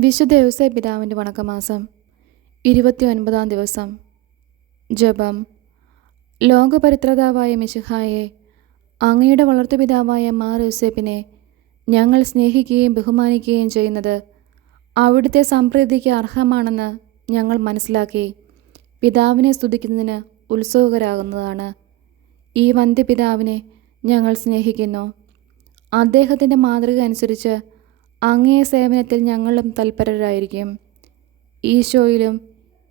വിശുദ്ധ യൗസേ പിതാവിന്റെ വണക്കമാസം ഇരുപത്തി ഒൻപതാം ദിവസം. ജപം. ലോകപരിത്രതാവായ മിശിഹായെ അങ്ങയുടെ വളർത്തുപിതാവായ മാർ യൂസേപ്പിനെ ഞങ്ങൾ സ്നേഹിക്കുകയും ബഹുമാനിക്കുകയും ചെയ്യുന്നത് അവിടുത്തെ സംപ്രീതിക്ക് അർഹമാണെന്ന് ഞങ്ങൾ മനസ്സിലാക്കി പിതാവിനെ സ്തുതിക്കുന്നതിന് ഉത്സുകരാകുന്നതാണ്. ഈ വന്ധ്യപിതാവിനെ ഞങ്ങൾ സ്നേഹിക്കുന്നു. അദ്ദേഹത്തിന്റെ മാതൃക അനുസരിച്ച് അങ്ങേ സേവനത്തിൽ ഞങ്ങളും തൽപരരായിരിക്കും. ഈശോയിലും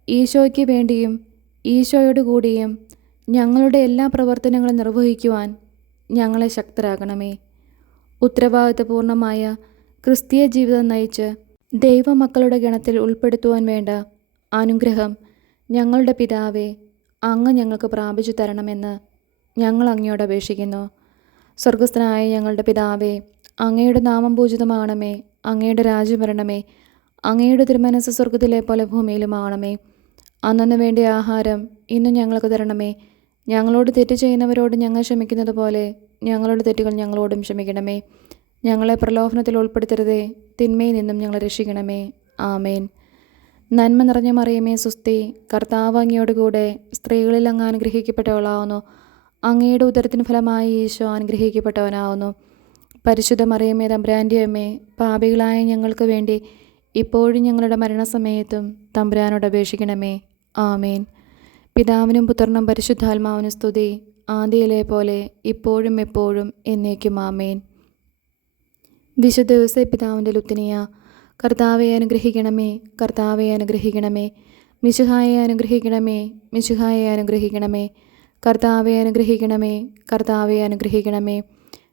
ഈശോയ്ക്ക് വേണ്ടിയും ഈശോയോട് കൂടിയും ഞങ്ങളുടെ എല്ലാ പ്രവർത്തനങ്ങളും നിർവഹിക്കുവാൻ ഞങ്ങളെ ശക്തരാകണമേ ഉത്തരവാദിത്വപൂർണമായ ക്രിസ്തീയ ജീവിതം നയിച്ച് ദൈവമക്കളുടെ ഗണത്തിൽ ഉൾപ്പെടുത്തുവാൻ വേണ്ട അനുഗ്രഹം ഞങ്ങളുടെ പിതാവെ അങ്ങ് ഞങ്ങൾക്ക് പ്രാപിച്ചു തരണമെന്ന് ഞങ്ങൾ അങ്ങയോട് അപേക്ഷിക്കുന്നു. സ്വർഗസ്ഥനായ ഞങ്ങളുടെ പിതാവേ അങ്ങയുടെ നാമം പൂജിതമാകണമേ. അങ്ങയുടെ രാജ്യം വരണമേ അങ്ങയുടെ തിരുമനസ് സ്വർഗത്തിലെ പോലെ ഭൂമിയിലുമാകണമേ അന്നു വേണ്ടിയ ആഹാരം ഇന്ന് ഞങ്ങൾക്ക് തരണമേ. ഞങ്ങളോട് തെറ്റ് ചെയ്യുന്നവരോട് ഞങ്ങൾ ക്ഷമിക്കുന്നത് പോലെ ഞങ്ങളുടെ തെറ്റുകൾ ഞങ്ങളോടും ക്ഷമിക്കണമേ. ഞങ്ങളെ പ്രലോഭനത്തിൽ ഉൾപ്പെടുത്തരുതേ തിന്മയിൽ നിന്നും ഞങ്ങളെ രക്ഷിക്കണമേ. ആമേൻ. നന്മ നിറഞ്ഞ മറിയമേ സുസ്തി കർത്താവ് കൂടെ സ്ത്രീകളിൽ അങ്ങ് അനുഗ്രഹിക്കപ്പെട്ടവളാവുന്നു. അങ്ങയുടെ ഉദരത്തിന് ഫലമായി ഈശോ അനുഗ്രഹിക്കപ്പെട്ടവനാവുന്നു. പരിശുദ്ധ മറിയമ്മേ തമ്പുരാന്റെ അമ്മേ പാപികളായ ഞങ്ങൾക്ക് വേണ്ടി ഇപ്പോഴും ഞങ്ങളുടെ മരണസമയത്തും തമ്പുരാനോട് അപേക്ഷിക്കണമേ. ആമേൻ. പിതാവിനും പുത്രനും പരിശുദ്ധാത്മാവിനും സ്തുതി. ആദ്യയിലെ പോലെ ഇപ്പോഴും എപ്പോഴും എന്നേക്കും ആമേൻ. വിശുദ്ധ ദിവസേ പിതാവിന്റെ ലുത്തിനിയ കർത്താവെ അനുഗ്രഹിക്കണമേ കർത്താവെ അനുഗ്രഹിക്കണമേ മിശുഹായെ അനുഗ്രഹിക്കണമേ മിശുഹായെ അനുഗ്രഹിക്കണമേ കർത്താവെ അനുഗ്രഹിക്കണമേ കർത്താവെ അനുഗ്രഹിക്കണമേ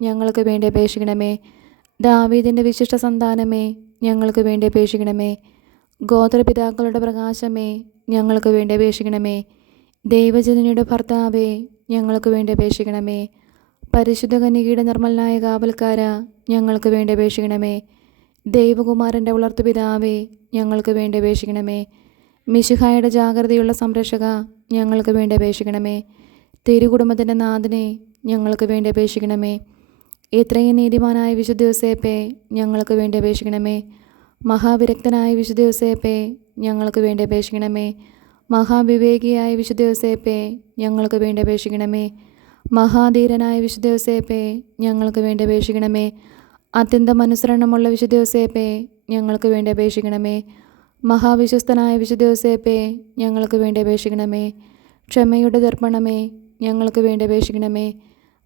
ഞങ്ങൾക്ക് വേണ്ടി അപേക്ഷിക്കണമേ. ദാവീദിന്റെ വിശിഷ്ട സന്താനമേ ഞങ്ങൾക്ക് വേണ്ടി അപേക്ഷിക്കണമേ. ഗോത്രപിതാക്കളുടെ പ്രകാശമേ ഞങ്ങൾക്ക് വേണ്ടി അപേക്ഷിക്കണമേ. ദൈവജനനിയുടെ ഭർത്താവേ ഞങ്ങൾക്ക് വേണ്ടി അപേക്ഷിക്കണമേ. പരിശുദ്ധ കന്യകയുടെ നിർമ്മലനായ കാവൽക്കാര ഞങ്ങൾക്ക് വേണ്ടി അപേക്ഷിക്കണമേ. ദൈവകുമാരന്റെ വളർത്തുപിതാവേ ഞങ്ങൾക്ക് വേണ്ടി അപേക്ഷിക്കണമേ. മിശുഹായുടെ ജാഗ്രതയുള്ള സംരക്ഷക ഞങ്ങൾക്ക് വേണ്ടി അപേക്ഷിക്കണമേ. തിരുകുടുംബത്തിന്റെ നാഥനെ ഞങ്ങൾക്ക് വേണ്ടി അപേക്ഷിക്കണമേ. ഇത്രയും നീതിമാനായ വിശുദ്ധ ദിവസേപ്പേ ഞങ്ങൾക്ക് വേണ്ടി അപേക്ഷിക്കണമേ. മഹാവിരക്തനായ വിശുദ്ധ ദിവസേപ്പേ ഞങ്ങൾക്ക് വേണ്ടി അപേക്ഷിക്കണമേ. മഹാവിവേകിയായ വിശുദ്ധ ദിവസേപ്പേ ഞങ്ങൾക്ക് വേണ്ടി അപേക്ഷിക്കണമേ. മഹാധീരനായ വിശുദ്ധ ദിവസേപ്പേ ഞങ്ങൾക്ക് വേണ്ടി അപേക്ഷിക്കണമേ. അത്യന്തം അനുസരണമുള്ള വിശുദ്ധ ദിവസേപ്പേ ഞങ്ങൾക്ക് വേണ്ടി അപേക്ഷിക്കണമേ. മഹാവിശ്വസ്തനായ വിശുദ്ധ ദിവസേപ്പേ ഞങ്ങൾക്ക് വേണ്ടി അപേക്ഷിക്കണമേ. ക്ഷമയുടെ ദർപ്പണമേ ഞങ്ങൾക്ക് വേണ്ടി അപേക്ഷിക്കണമേ.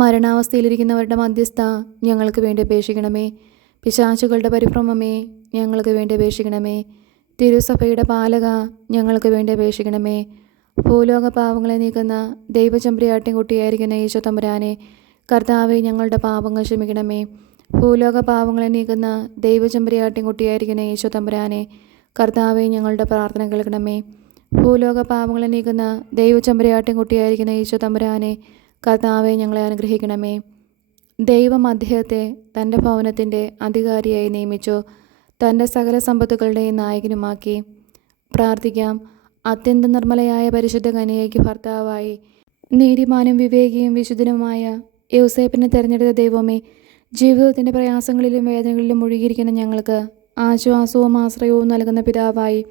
മരണാവസ്ഥയിലിരിക്കുന്നവരുടെ മധ്യസ്ഥ ഞങ്ങൾക്ക് വേണ്ടി അപേക്ഷിക്കണമേ. പിശാചുകളുടെ പരിഭ്രമമേ ഞങ്ങൾക്ക് വേണ്ടി അപേക്ഷിക്കണമേ. തിരുസഭയുടെ പാലക ഞങ്ങൾക്ക് വേണ്ടി അപേക്ഷിക്കണമേ. ഭൂലോക പാവങ്ങളെ നീക്കുന്ന ദൈവചമ്പ്രിയാട്ടിൻ കുട്ടിയായിരിക്കുന്ന ഈശോ തമ്പുരാനെ കർത്താവെ ഞങ്ങളുടെ പാപങ്ങൾ ക്ഷമിക്കണമേ. ഭൂലോക പാവങ്ങളെ നീക്കുന്ന ദൈവചമ്പ്രിയാട്ടിൻ കുട്ടിയായിരിക്കുന്ന ഈശോ തമ്പുരാനെ കർത്താവെ ഞങ്ങളുടെ പ്രാർത്ഥന കേൾക്കണമേ. ഭൂലോക പാവങ്ങളെ നീക്കുന്ന ദൈവചമ്പ്രിയാട്ടിൻ കുട്ടിയായിരിക്കുന്ന ഈശോ തമ്പുരാനെ കർത്താവെ ഞങ്ങളെ അനുഗ്രഹിക്കണമേ. ദൈവം അദ്ദേഹത്തെ തന്റെ ഭവനത്തിന്റെ അധികാരിയായി നിയമിച്ചു. തന്റെ സകല സമ്പത്തുകളുടെയും നായകനുമാക്കി. പ്രാർത്ഥിക്കാം. അത്യന്ത നിർമ്മലയായ പരിശുദ്ധ കനിയയ്ക്ക് ഭർത്താവായി. നീതിമാനും വിവേകിയും വിശുദ്ധനുമായ യൗസേപ്പിനെ തിരഞ്ഞെടുത്ത ദൈവമേ ജീവിതത്തിന്റെ പ്രയാസങ്ങളിലും വേദനകളിലും മുഴുകിയിരിക്കുന്ന ഞങ്ങൾക്ക് ആശ്വാസവും ആശ്രയവും നൽകുന്ന പിതാവായി.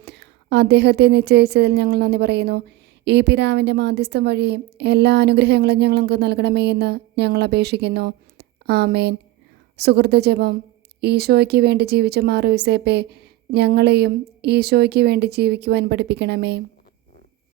അദ്ദേഹത്തെ നിശ്ചയിച്ചതിൽ ഞങ്ങൾ നന്ദി പറയുന്നു. ഈ പിതാവിന്റെ മാധ്യസ്ഥം വഴി എല്ലാ അനുഗ്രഹങ്ങളും ഞങ്ങൾക്ക് നൽകണമേ എന്ന് ഞങ്ങൾ അപേക്ഷിക്കുന്നു. ആമേൻ. സുഹൃത്ത ഈശോയ്ക്ക് വേണ്ടി ജീവിച്ച മാറുവിസേപ്പെ ഞങ്ങളെയും ഈശോയ്ക്ക് വേണ്ടി ജീവിക്കുവാൻ പഠിപ്പിക്കണമേ.